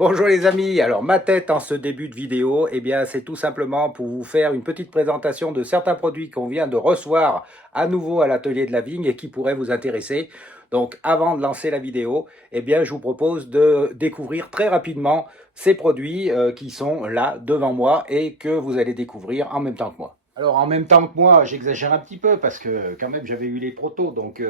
Bonjour les amis, alors ma tête en ce début de vidéo, eh bien c'est tout simplement pour vous faire une petite présentation de certains produits qu'on vient de recevoir à nouveau à l'atelier de la vigne et qui pourraient vous intéresser. Donc avant de lancer la vidéo, eh bien je vous propose de découvrir très rapidement ces produits qui sont là devant moi et que vous allez découvrir en même temps que moi. Alors en même temps que moi, j'exagère un petit peu parce que quand même j'avais eu les protos, donc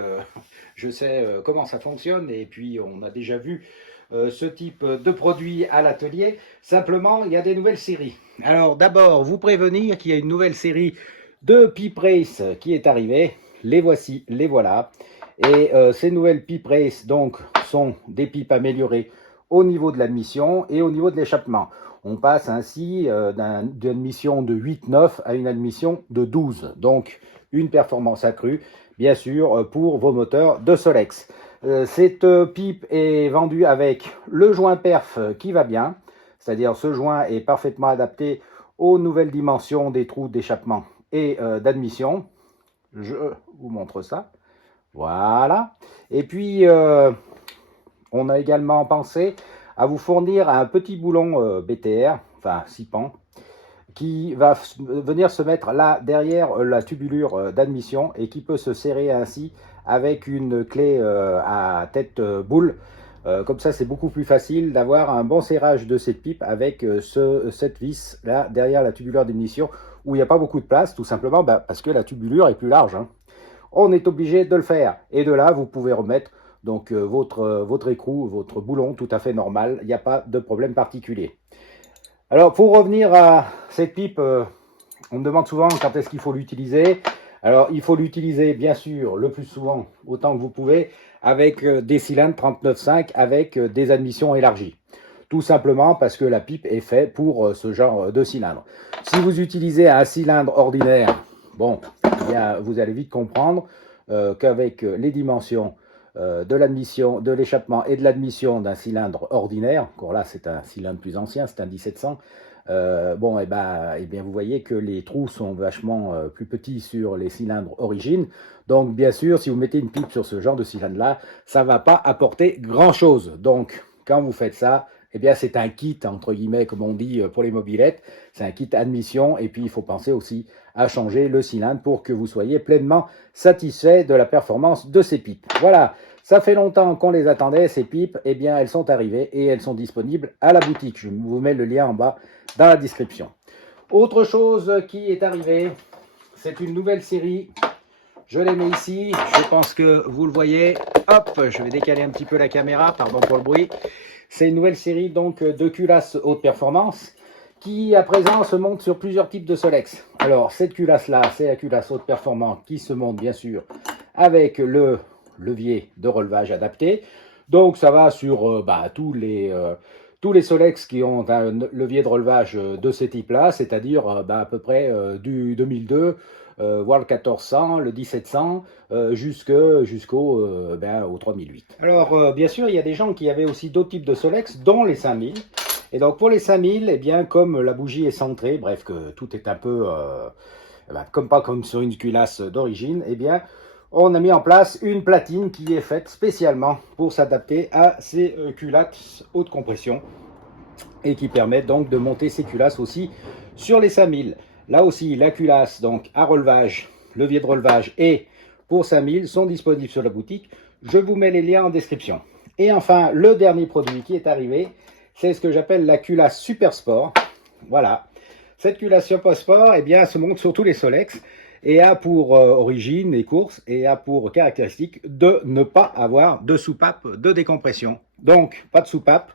je sais comment ça fonctionne et puis on a déjà vu ce type de produit à l'atelier. Simplement, il y a des nouvelles séries. Alors d'abord, vous prévenir qu'il y a une nouvelle série de Pipe Race qui est arrivée. Les voici, les voilà. Et ces nouvelles Pipe Race donc sont des pipes améliorées au niveau de l'admission et au niveau de l'échappement. On passe ainsi d'une admission de 8-9 à une admission de 12. Donc une performance accrue, bien sûr, pour vos moteurs de Solex. Cette pipe est vendue avec le joint perf qui va bien, c'est-à-dire ce joint est parfaitement adapté aux nouvelles dimensions des trous d'échappement et d'admission. Je vous montre ça. Voilà. Et puis, on a également pensé à vous fournir un petit boulon BTR, enfin 6 pans, qui va venir se mettre là derrière la tubulure d'admission et qui peut se serrer ainsi avec une clé à tête boule. Comme ça, c'est beaucoup plus facile d'avoir un bon serrage de cette pipe avec cette vis là derrière la tubulure d'admission où il n'y a pas beaucoup de place, tout simplement parce que la tubulure est plus large. On est obligé de le faire. Et de là, vous pouvez remettre donc votre écrou, votre boulon tout à fait normal. Il n'y a pas de problème particulier. Alors, pour revenir à cette pipe, on me demande souvent quand est-ce qu'il faut l'utiliser. Alors, il faut l'utiliser, bien sûr, le plus souvent, autant que vous pouvez, avec des cylindres 39,5 avec des admissions élargies. Tout simplement parce que la pipe est faite pour ce genre de cylindre. Si vous utilisez un cylindre ordinaire, bon, eh bien, vous allez vite comprendre qu'avec les dimensions de l'admission, de l'échappement et de l'admission d'un cylindre ordinaire, encore là c'est un cylindre plus ancien, c'est un 1700, bon, et bien vous voyez que les trous sont vachement plus petits sur les cylindres origine. Donc bien sûr, si vous mettez une pipe sur ce genre de cylindre-là, ça ne va pas apporter grand-chose. Donc quand vous faites ça, eh bien c'est un kit, entre guillemets, comme on dit pour les mobylettes, c'est un kit admission, et puis il faut penser aussi à changer le cylindre pour que vous soyez pleinement satisfait de la performance de ces pipes. Voilà, ça fait longtemps qu'on les attendait, ces pipes, eh bien elles sont arrivées et elles sont disponibles à la boutique. Je vous mets le lien en bas dans la description. Autre chose qui est arrivée, c'est une nouvelle série. Je les mets ici, je pense que vous le voyez. Hop, je vais décaler un petit peu la caméra, pardon pour le bruit. C'est une nouvelle série donc de culasses haute performance qui à présent se monte sur plusieurs types de Solex. Alors cette culasse là, c'est la culasse haute performance qui se monte bien sûr avec le levier de relevage adapté. Donc ça va sur tous les Solex qui ont un levier de relevage de ce type là, c'est-à-dire à peu près du 2002, voire le 1400, le 1700, jusqu'au au 3008. Alors bien sûr, il y a des gens qui avaient aussi d'autres types de Solex, dont les 5000. Et donc pour les 5000, eh bien, comme la bougie est centrée, bref, que tout est un peu pas comme sur une culasse d'origine, eh bien, on a mis en place une platine qui est faite spécialement pour s'adapter à ces culasses haute compression et qui permet donc de monter ces culasses aussi sur les 5000. Là aussi, la culasse donc à relevage, levier de relevage et pour 5000 sont disponibles sur la boutique. Je vous mets les liens en description. Et enfin, le dernier produit qui est arrivé, c'est ce que j'appelle la culasse Super Sport. Voilà. Cette culasse Super Sport, eh bien, se monte sur tous les Solex et a pour origine et course et a pour caractéristique de ne pas avoir de soupape de décompression. Donc, pas de soupape,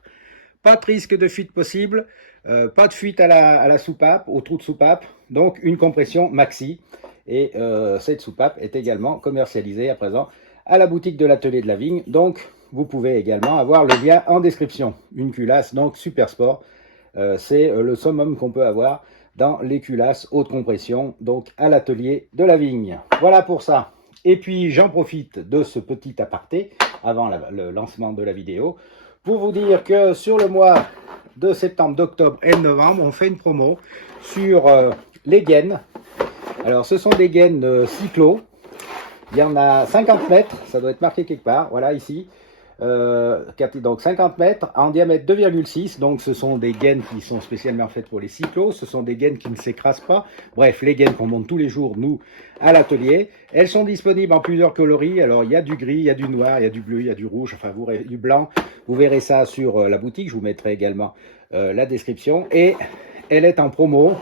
pas de risque de fuite possible, pas de fuite à la soupape, au trou de soupape, donc une compression maxi. Et cette soupape est également commercialisée à présent à la boutique de l'atelier de la vigne. Donc, vous pouvez également avoir le lien en description. Une culasse donc Super Sport, c'est le summum qu'on peut avoir dans les culasses haute compression, donc à l'atelier de la vigne. Voilà pour ça. Et puis j'en profite de ce petit aparté avant le lancement de la vidéo pour vous dire que sur le mois de septembre, d'octobre et de novembre, on fait une promo sur les gaines. Alors ce sont des gaines cyclo. Il y en a 50 mètres, ça doit être marqué quelque part, voilà ici. donc 50 mètres, en diamètre 2,6. Donc ce sont des gaines qui sont spécialement faites pour les cyclos. Ce sont des gaines qui ne s'écrasent pas. Bref, les gaines qu'on monte tous les jours, nous, à l'atelier. Elles sont disponibles en plusieurs coloris. Alors il y a du gris, il y a du noir, il y a du bleu, il y a du rouge, enfin du blanc. Vous verrez ça sur la boutique. Je vous mettrai également la description. Et elle est en promo.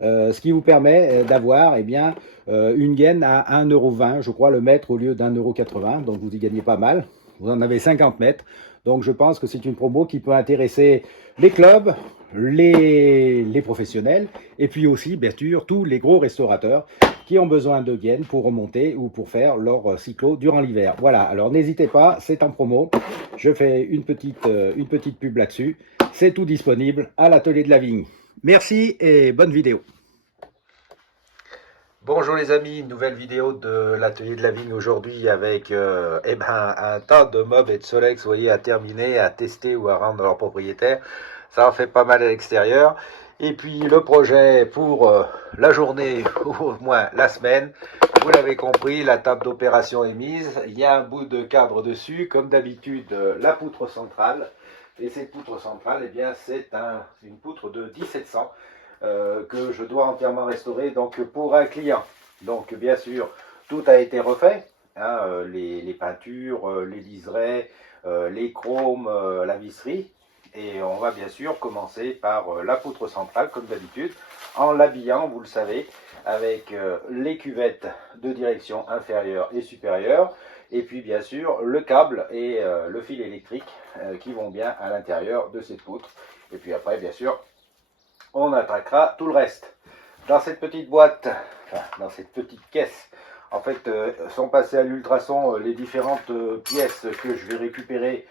Ce qui vous permet d'avoir une gaine à 1,20 €, je crois, le mètre au lieu d'1,80 €. Donc vous y gagnez pas mal. Vous en avez 50 mètres. Donc je pense que c'est une promo qui peut intéresser les clubs, les professionnels, et puis aussi, bien sûr, tous les gros restaurateurs qui ont besoin de gaines pour remonter ou pour faire leur cyclo durant l'hiver. Voilà, alors n'hésitez pas, c'est en promo. Je fais une petite pub là-dessus. C'est tout disponible à l'atelier de la vigne. Merci et bonne vidéo. Bonjour les amis, nouvelle vidéo de l'atelier de la vigne aujourd'hui avec un tas de meubles et de Solex, vous voyez, à terminer, à tester ou à rendre à leur propriétaire. Ça en fait pas mal à l'extérieur. Et puis le projet pour la journée ou au moins la semaine, vous l'avez compris, la table d'opération est mise. Il y a un bout de cadre dessus, comme d'habitude la poutre centrale. Et cette poutre centrale, eh bien, c'est une poutre de 1700. Que je dois entièrement restaurer donc pour un client. Donc bien sûr, tout a été refait, hein, les peintures, les liserés, les chromes, la visserie. Et on va bien sûr commencer par la poutre centrale, comme d'habitude, en l'habillant, vous le savez, avec les cuvettes de direction inférieure et supérieure, et puis bien sûr le câble et le fil électrique qui vont bien à l'intérieur de cette poutre. Et puis après, bien sûr, on attaquera tout le reste. Dans cette petite boîte, enfin, dans cette petite caisse, en fait, sont passées à l'ultrason les différentes pièces que je vais récupérer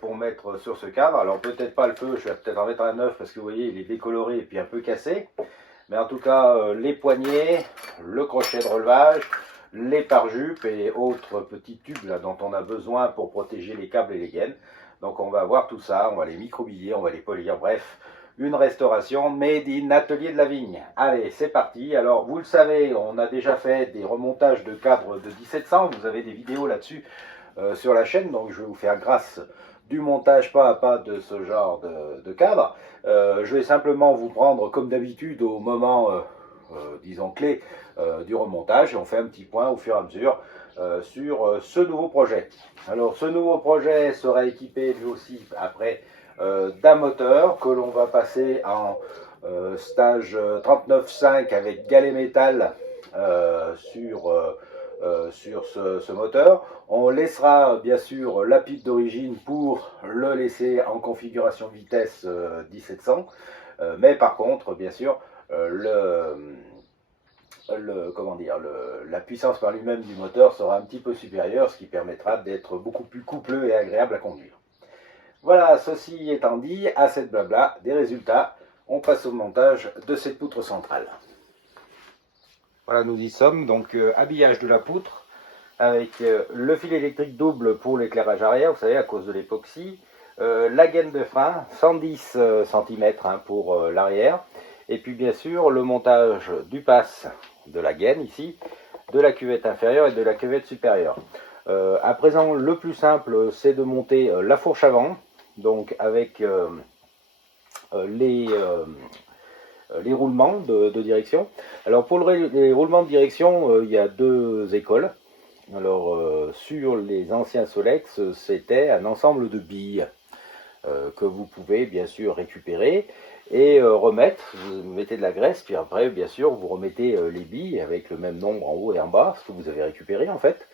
pour mettre sur ce cadre. Alors peut-être pas le feu, je vais peut-être en mettre un neuf parce que vous voyez, il est décoloré et puis un peu cassé. Mais en tout cas, les poignées, le crochet de relevage, les pare-jupes et autres petits tubes là, dont on a besoin pour protéger les câbles et les gaines. Donc on va avoir tout ça, on va les microbiller, on va les polir, bref, une restauration made in atelier de la vigne. Allez, c'est parti. Alors, vous le savez, on a déjà fait des remontages de cadres de 1700. Vous avez des vidéos là-dessus sur la chaîne. Donc, je vais vous faire grâce du montage pas à pas de ce genre de cadre. Je vais simplement vous prendre, comme d'habitude, au moment, disons, clé du remontage. Et on fait un petit point au fur et à mesure sur ce nouveau projet. Alors, ce nouveau projet sera équipé, lui aussi, après, d'un moteur que l'on va passer en stage 39.5 avec galet métal sur ce moteur. On laissera bien sûr la pipe d'origine pour le laisser en configuration vitesse 1700, mais par contre, bien sûr, la puissance par lui-même du moteur sera un petit peu supérieure, ce qui permettra d'être beaucoup plus coupleux et agréable à conduire. Voilà, ceci étant dit, à cette blabla des résultats, on passe au montage de cette poutre centrale. Voilà, nous y sommes, donc habillage de la poutre, avec le fil électrique double pour l'éclairage arrière, vous savez, à cause de l'époxy, la gaine de frein, 110 cm pour l'arrière, et puis bien sûr le montage du passe de la gaine ici, de la cuvette inférieure et de la cuvette supérieure. À présent, le plus simple, c'est de monter la fourche avant, donc avec les roulements de direction. Alors pour les roulements de direction, il y a deux écoles. Alors sur les anciens Solex, c'était un ensemble de billes que vous pouvez bien sûr récupérer et remettre. Vous mettez de la graisse, puis après bien sûr vous remettez les billes avec le même nombre en haut et en bas, ce que vous avez récupéré en fait.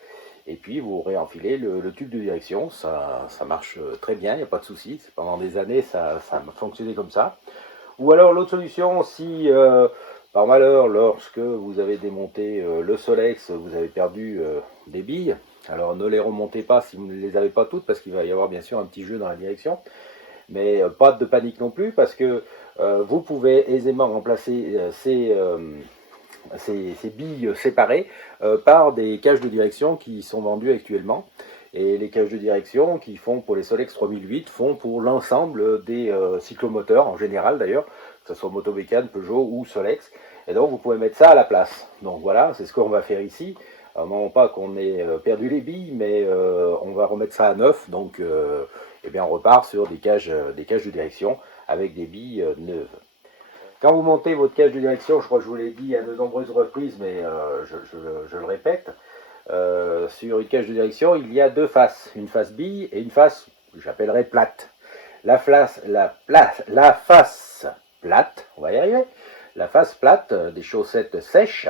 Et puis vous réenfilez le tube de direction, ça marche très bien, il n'y a pas de souci. Pendant des années, ça a fonctionné comme ça. Ou alors l'autre solution, si par malheur, lorsque vous avez démonté le Solex, vous avez perdu des billes, alors ne les remontez pas si vous ne les avez pas toutes, parce qu'il va y avoir bien sûr un petit jeu dans la direction. Mais pas de panique non plus, parce que vous pouvez aisément remplacer ces billes séparées par des cages de direction qui sont vendues actuellement. Et les cages de direction qui font pour les Solex 3008 font pour l'ensemble des cyclomoteurs, en général d'ailleurs, que ce soit Motobécane, Peugeot ou Solex. Et donc vous pouvez mettre ça à la place. Donc voilà, c'est ce qu'on va faire ici. Alors, non pas qu'on ait perdu les billes, mais on va remettre ça à neuf. Donc eh bien, on repart sur des cages de direction avec des billes neuves. Quand vous montez votre cage de direction, je crois que je vous l'ai dit à de nombreuses reprises, mais je le répète, sur une cage de direction, il y a deux faces, une face bille et une face que j'appellerais plate. La face plate, on va y arriver, la face plate des chaussettes sèches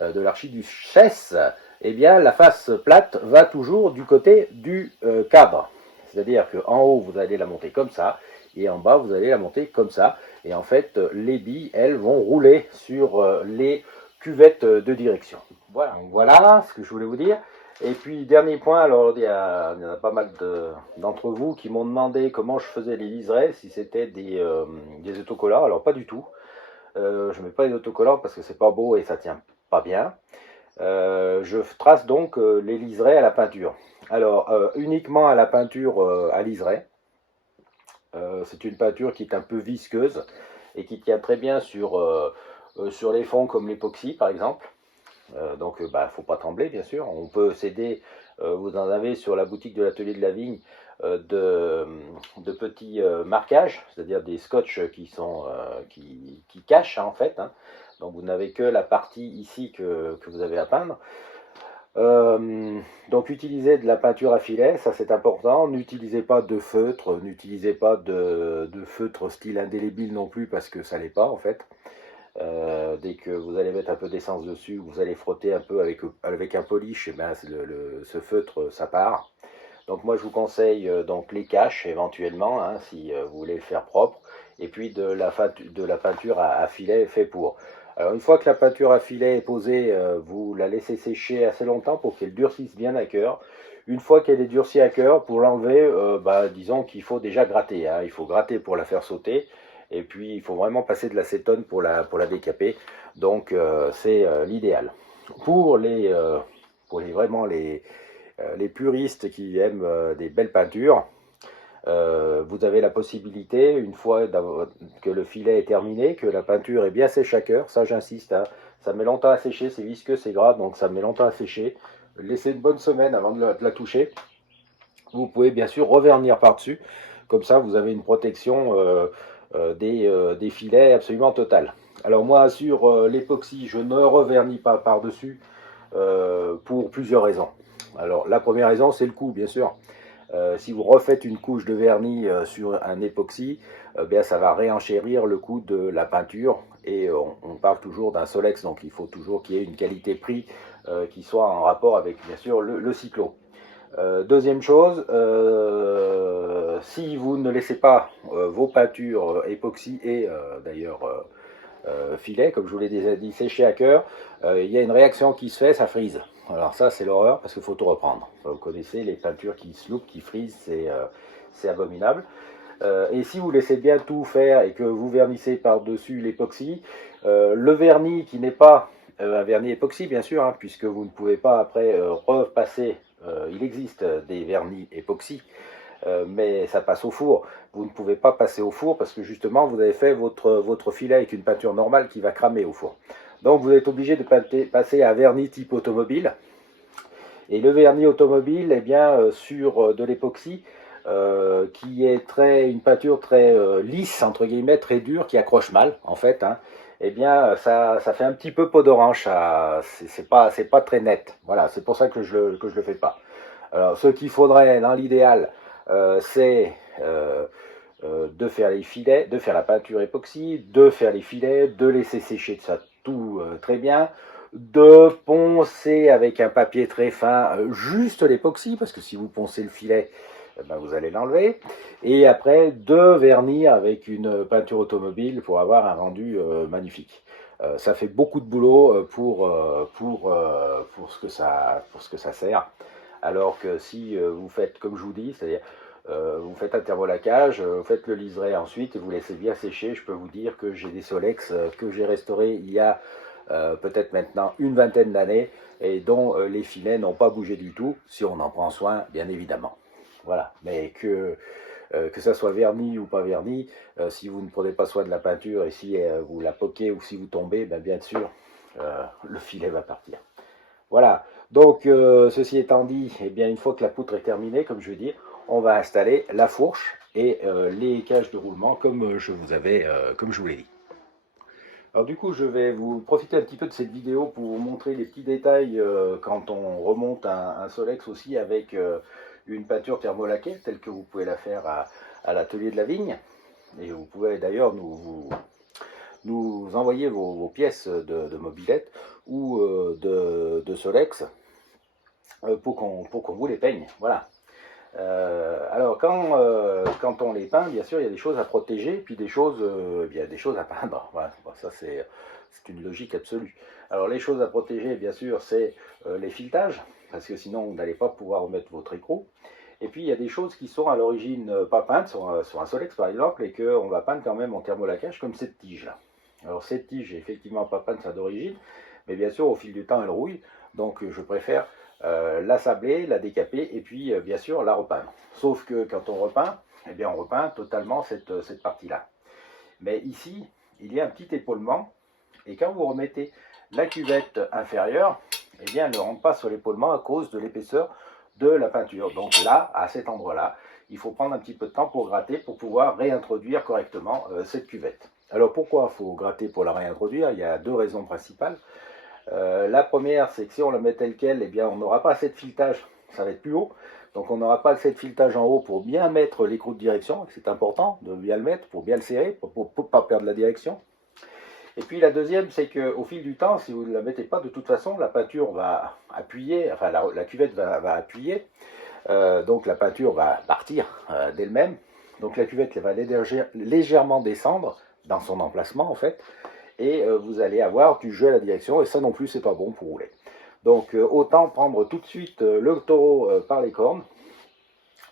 de l'archiduchesse, eh bien la face plate va toujours du côté du cadre. C'est-à-dire qu'en haut, vous allez la monter comme ça, et en bas, vous allez la monter comme ça. Et en fait, les billes, elles, vont rouler sur les cuvettes de direction. Voilà, donc voilà ce que je voulais vous dire. Et puis, dernier point, alors il y en a pas mal d'entre vous qui m'ont demandé comment je faisais les liserés, si c'était des autocollants. Alors, pas du tout. Je ne mets pas les autocollants parce que c'est pas beau et ça tient pas bien. Je trace donc les liserés à la peinture. Alors, uniquement à la peinture à liseré. C'est une peinture qui est un peu visqueuse et qui tient très bien sur les fonds comme l'époxy par exemple. Donc il ne faut pas trembler bien sûr. On peut s'aider, vous en avez sur la boutique de l'atelier de la vigne, de petits marquages, c'est-à-dire des scotch qui cachent en fait. Hein. Donc vous n'avez que la partie ici que vous avez à peindre. Donc utilisez de la peinture à filet, ça c'est important. N'utilisez pas de feutre, n'utilisez pas de feutre style indélébile non plus parce que ça l'est pas en fait. Dès que vous allez mettre un peu d'essence dessus, vous allez frotter un peu avec un polish, et ben ce feutre ça part. Donc moi je vous conseille donc les caches éventuellement hein, si vous voulez le faire propre, et puis de la peinture à filet fait pour. Alors une fois que la peinture à filet est posée, vous la laissez sécher assez longtemps pour qu'elle durcisse bien à cœur. Une fois qu'elle est durcie à cœur, pour l'enlever, disons qu'il faut déjà gratter. Hein. Il faut gratter pour la faire sauter. Et puis il faut vraiment passer de l'acétone pour la décaper. Donc c'est l'idéal. Pour vraiment les puristes qui aiment des belles peintures, vous avez la possibilité, une fois que le filet est terminé, que la peinture est bien sèche à cœur, ça j'insiste, hein, ça met longtemps à sécher, c'est visqueux, c'est gras, donc ça met longtemps à sécher. Laissez une bonne semaine avant de la toucher. Vous pouvez bien sûr revernir par-dessus, comme ça vous avez une protection des filets absolument totale. Alors moi sur l'époxy, je ne revernis pas par-dessus pour plusieurs raisons. Alors la première raison c'est le coût bien sûr. Si vous refaites une couche de vernis sur un époxy, bien, ça va réenchérir le coût de la peinture. Et on parle toujours d'un Solex, donc il faut toujours qu'il y ait une qualité-prix qui soit en rapport avec, bien sûr, le cyclo. Deuxième chose, si vous ne laissez pas vos peintures époxy et d'ailleurs filet, comme je vous l'ai déjà dit, séché à cœur, il y a une réaction qui se fait, ça frise. Alors ça, c'est l'horreur parce qu'il faut tout reprendre. Vous connaissez les peintures qui se loupent, qui frisent, c'est abominable. Et si vous laissez bien tout faire et que vous vernissez par-dessus l'époxy, le vernis qui n'est pas un vernis époxy, bien sûr, hein, puisque vous ne pouvez pas après repasser, il existe des vernis époxy, mais ça passe au four. Vous ne pouvez pas passer au four parce que justement vous avez fait votre filet avec une peinture normale qui va cramer au four. Donc vous êtes obligé de passer à un vernis type automobile. Et le vernis automobile, eh bien, sur de l'époxy, qui est une peinture très lisse, entre guillemets, très dure, qui accroche mal, en fait, hein, eh bien, ça fait un petit peu peau d'orange, c'est pas très net. Voilà, c'est pour ça que je le fais pas. Alors, ce qu'il faudrait, dans l'idéal, c'est de faire les filets, de faire la peinture époxy, de faire les filets, de laisser sécher ça tout très bien, de poncer avec un papier très fin juste l'époxy, parce que si vous poncez le filet, ben vous allez l'enlever, et après de vernir avec une peinture automobile pour avoir un rendu magnifique. Ça fait beaucoup de boulot pour ce que ça sert, alors que si vous faites comme je vous dis, c'est-à-dire vous faites un thermolacage, vous faites le liseré ensuite et vous laissez bien sécher. Je peux vous dire que j'ai des Solex que j'ai restaurés il y a peut-être maintenant une vingtaine d'années et dont les filets n'ont pas bougé du tout, si on en prend soin, bien évidemment. Voilà, mais que que ça soit verni ou pas verni, si vous ne prenez pas soin de la peinture et si vous la poquez ou si vous tombez, ben bien sûr, le filet va partir. Voilà, donc ceci étant dit, eh bien, une fois que la poutre est terminée, comme je veux dire, on va installer la fourche et les cages de roulement comme je vous l'ai dit. Alors du coup, je vais vous profiter un petit peu de cette vidéo pour vous montrer les petits détails quand on remonte un Solex aussi avec une peinture thermolaquée, telle que vous pouvez la faire à l'atelier de la vigne. Et vous pouvez d'ailleurs nous envoyer vos pièces de mobilette ou de Solex pour qu'on vous les peigne. Voilà. Alors quand on les peint, bien sûr, il y a des choses à protéger, puis des choses à peindre. Voilà. Bon, ça c'est une logique absolue. Alors les choses à protéger, bien sûr, c'est les filetages, parce que sinon vous n'allez pas pouvoir remettre votre écrou. Et puis il y a des choses qui sont à l'origine pas peintes, sur un Solex par exemple, et qu'on va peindre quand même en thermolaquage, comme cette tige là. Alors cette tige est effectivement pas peinte d'origine, mais bien sûr au fil du temps elle rouille, donc je préfère la sabler, la décaper et puis bien sûr la repeindre. Sauf que quand on repeint, eh bien on repeint totalement cette partie-là. Mais ici, il y a un petit épaulement et quand vous remettez la cuvette inférieure, eh bien elle ne rentre pas sur l'épaulement à cause de l'épaisseur de la peinture. Donc là, à cet endroit-là, il faut prendre un petit peu de temps pour gratter pour pouvoir réintroduire correctement cette cuvette. Alors pourquoi il faut gratter pour la réintroduire? Il y a deux raisons principales. La première, c'est que si on la met telle quelle, eh bien, on n'aura pas assez de filetage, ça va être plus haut. Donc on n'aura pas assez de filetage en haut pour bien mettre l'écrou de direction. C'est important de bien le mettre, pour bien le serrer, pour ne pas perdre la direction. Et puis la deuxième, c'est qu'au fil du temps, si vous ne la mettez pas, de toute façon, la peinture va appuyer, enfin la cuvette va appuyer. Donc la peinture va partir d'elle-même. Donc la cuvette va légèrement descendre dans son emplacement en fait. Et vous allez avoir du jeu à la direction et ça non plus c'est pas bon pour rouler. Donc autant prendre tout de suite le taureau par les cornes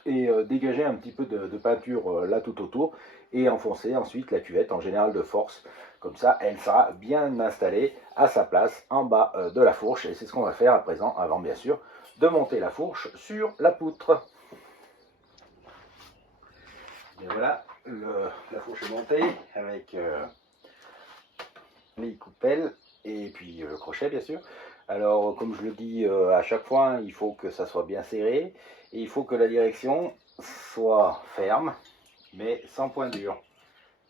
et dégager un petit peu de peinture là tout autour et enfoncer ensuite la cuvette en général de force. Comme ça elle sera bien installée à sa place en bas de la fourche et c'est ce qu'on va faire à présent avant bien sûr de monter la fourche sur la poutre. Et voilà, la fourche est montée avec les coupelles et puis le crochet bien sûr. Alors comme je le dis à chaque fois, il faut que ça soit bien serré et il faut que la direction soit ferme mais sans point dur,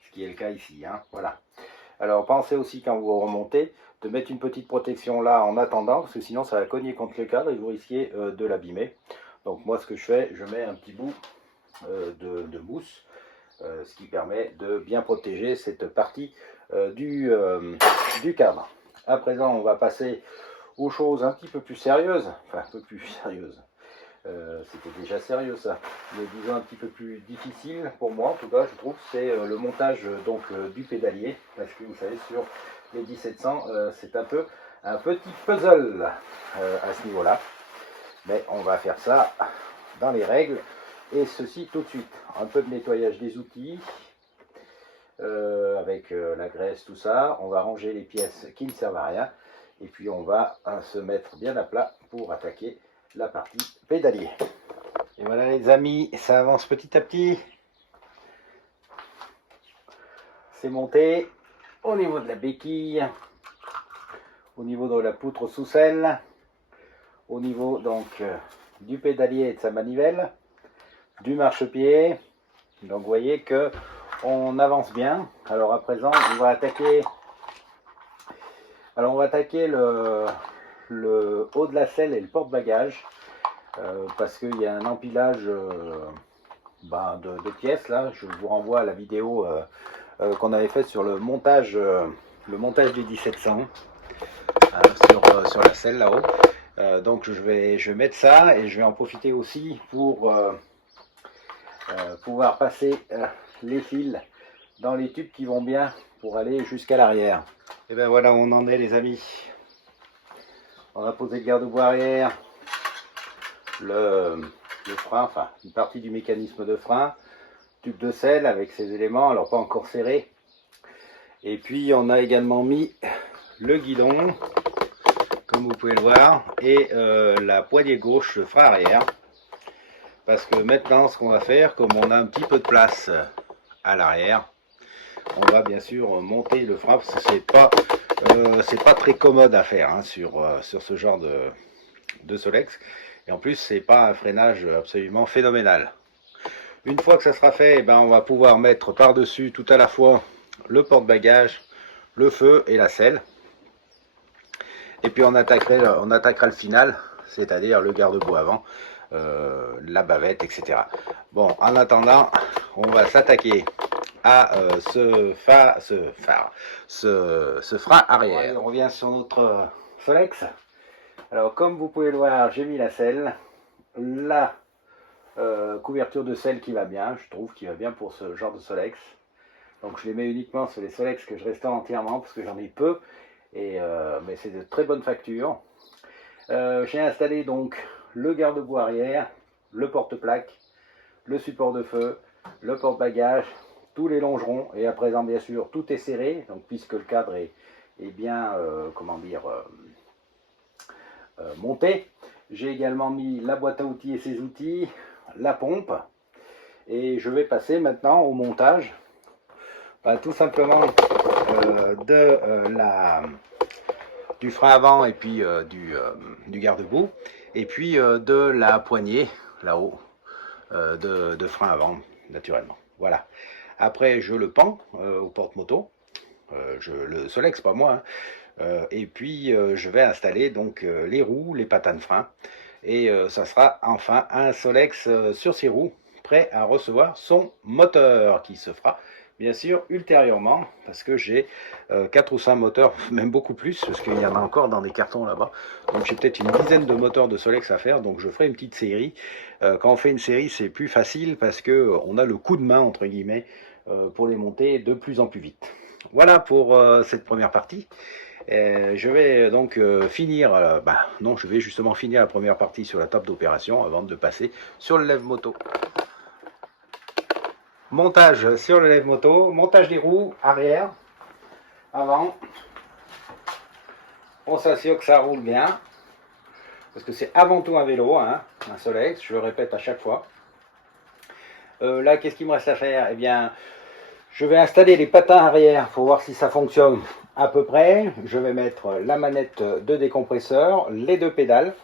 ce qui est le cas ici, hein, voilà. Alors pensez aussi quand vous remontez de mettre une petite protection là en attendant parce que sinon ça va cogner contre le cadre et vous risquez de l'abîmer. Donc moi ce que je fais, je mets un petit bout de mousse, ce qui permet de bien protéger cette partie du cadre. À présent, on va passer aux choses un petit peu plus sérieuses, enfin un peu plus sérieuses. C'était déjà sérieux ça, mais disons un petit peu plus difficile pour moi en tout cas je trouve, c'est le montage donc du pédalier, parce que vous savez sur les 1700 c'est un petit puzzle à ce niveau là, mais on va faire ça dans les règles et ceci tout de suite. Un peu de nettoyage des outils avec la graisse, tout ça. On va ranger les pièces qui ne servent à rien et puis on va se mettre bien à plat pour attaquer la partie pédalier. Et voilà les amis, ça avance petit à petit. C'est monté au niveau de la béquille, au niveau de la poutre sous selle, au niveau donc du pédalier et de sa manivelle, du marchepied. Donc vous voyez que on avance bien. Alors à présent on va attaquer le haut de la selle et le porte-bagages parce qu'il y a un empilage de pièces là. Je vous renvoie à la vidéo qu'on avait faite sur le montage des 1700 sur la selle là-haut. Donc je vais mettre ça et je vais en profiter aussi pour pouvoir passer les fils dans les tubes qui vont bien pour aller jusqu'à l'arrière. Et ben voilà où on en est les amis. On a posé le garde-boue arrière, le frein, enfin une partie du mécanisme de frein, tube de selle avec ses éléments, alors pas encore serré. Et puis on a également mis le guidon, comme vous pouvez le voir, et la poignée gauche, le frein arrière. parce que maintenant ce qu'on va faire, comme on a un petit peu de place à l'arrière, on va bien sûr monter le frein, parce que c'est pas très commode à faire hein, sur ce genre de Solex, et en plus c'est pas un freinage absolument phénoménal. Une fois que ça sera fait, eh ben, on va pouvoir mettre par dessus tout à la fois le porte-bagages, le feu et la selle, et puis on attaquera le final, c'est-à-dire le garde-boue avant, la bavette, etc. Bon, en attendant, on va s'attaquer à ce frein arrière. On revient sur notre Solex. Alors comme vous pouvez le voir, j'ai mis la selle, la couverture de selle qui va bien, je trouve qui va bien pour ce genre de Solex. Donc je les mets uniquement sur les Solex que je restaure entièrement parce que j'en ai peu, mais c'est de très bonne facture. J'ai installé donc le garde-boue arrière, le porte-plaque, le support de feu, le porte-bagages, tous les longerons, et à présent bien sûr tout est serré, donc puisque le cadre est bien monté. J'ai également mis la boîte à outils et ses outils, la pompe, et je vais passer maintenant au montage, tout simplement du frein avant et puis du garde-boue, et puis de la poignée là-haut de frein avant naturellement. Voilà. Après je le pends au porte-moto, le Solex pas moi, hein. Et puis je vais installer donc les roues, les patins de frein, et ça sera enfin un Solex sur 6 roues prêt à recevoir son moteur qui se fera bien sûr ultérieurement, parce que j'ai 4 ou 5 moteurs, même beaucoup plus, parce qu'il y en a encore dans des cartons là-bas. Donc j'ai peut-être une dizaine de moteurs de Solex à faire, donc je ferai une petite série. Quand on fait une série, c'est plus facile parce que on a le coup de main entre guillemets pour les monter de plus en plus vite. Voilà pour cette première partie. Je vais donc finir, je vais justement finir la première partie sur la table d'opération avant de passer sur le lève-moto. Montage sur le lève-moto, montage des roues arrière, avant. On s'assure que ça roule bien, parce que c'est avant tout un vélo, hein, un Solex, je le répète à chaque fois. Là, qu'est-ce qu'il me reste à faire? Eh bien, je vais installer les patins arrière pour voir si ça fonctionne à peu près. Je vais mettre la manette de décompresseur, les 2 pédales,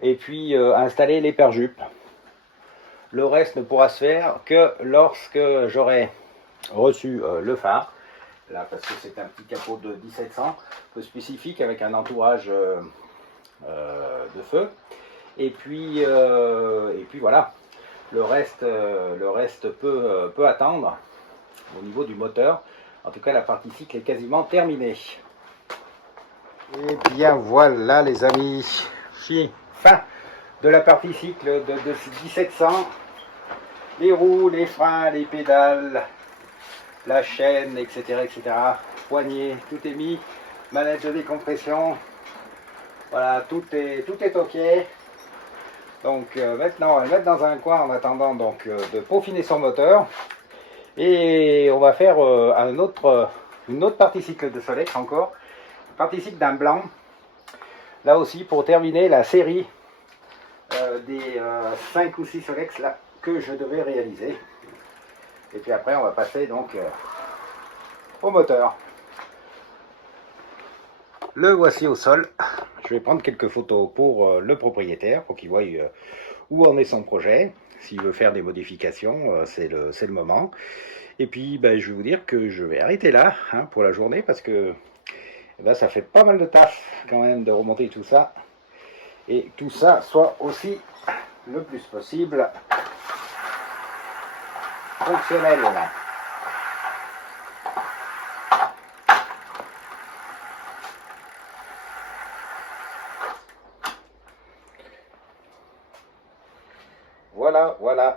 et puis installer les pare-jupes. Le reste ne pourra se faire que lorsque j'aurai reçu le phare, là parce que c'est un petit capot de 1700, un peu spécifique avec un entourage de feu, et puis voilà, le reste peut attendre au niveau du moteur. En tout cas la partie cycle est quasiment terminée. Et bien voilà les amis, fin de la partie cycle de 1700, les roues, les freins, les pédales, la chaîne, etc., poignée, tout est mis, manette de décompression, voilà, tout est ok. Donc maintenant on va le mettre dans un coin en attendant donc de peaufiner son moteur, et on va faire une autre partie cycle de Solex encore, partie cycle d'un blanc, là aussi pour terminer la série des 5 ou 6 Solex là que je devais réaliser. Et puis après on va passer donc au moteur. Le voici au sol. Je vais prendre quelques photos pour le propriétaire, pour qu'il voie où en est son projet. S'il veut faire des modifications, c'est le moment. Et puis je vais vous dire que je vais arrêter là hein, pour la journée, parce que ça fait pas mal de taf quand même de remonter tout ça. Et tout ça soit aussi le plus possible fonctionnel.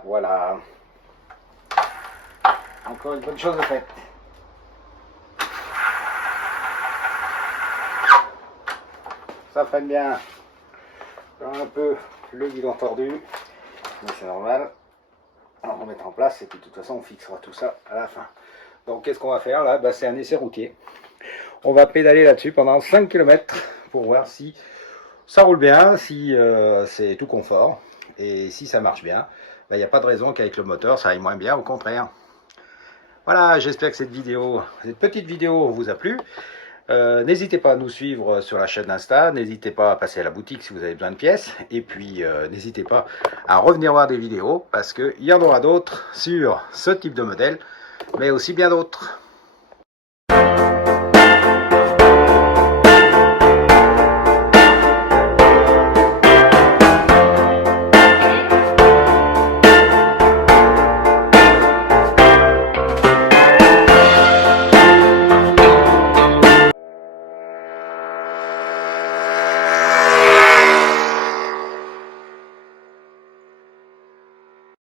Voilà. Encore une bonne chose de faite. Ça freine bien. Un peu le guidon tordu, mais c'est normal. Alors, on va mettre en place et puis de toute façon on fixera tout ça à la fin. Donc qu'est-ce qu'on va faire là? C'est un essai routier. On va pédaler là-dessus pendant 5 km pour voir si ça roule bien, si c'est tout confort, et si ça marche bien, il n'y a pas de raison qu'avec le moteur ça aille moins bien, au contraire. Voilà, j'espère que cette petite vidéo vous a plu. N'hésitez pas à nous suivre sur la chaîne Insta, n'hésitez pas à passer à la boutique si vous avez besoin de pièces, et puis n'hésitez pas à revenir voir des vidéos, parce qu'il y en aura d'autres sur ce type de modèle, mais aussi bien d'autres.